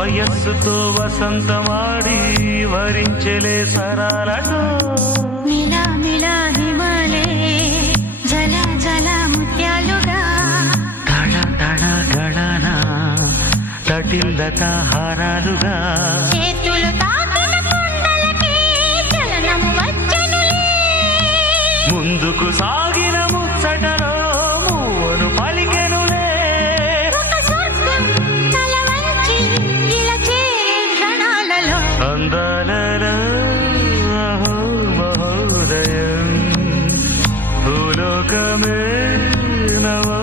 వయస్సుతో వసంతమాడి వరించెలే సరాలతో మిలా మిలా హిమాలే జల జల ముత్యాలుగా తళ తళ గళన తటిల్లత హారాలుగా చేతులు తాకిన కుండలకే చలనము వచ్చనులే ముందుకు సాగిన ముచ్చటలో మూవను పలికెనులే ఒక స్వర్గం తల వంచి ఇలా చేరే క్షణాలలో అందాలలో అహో మహోదయం భూలోకమే నవో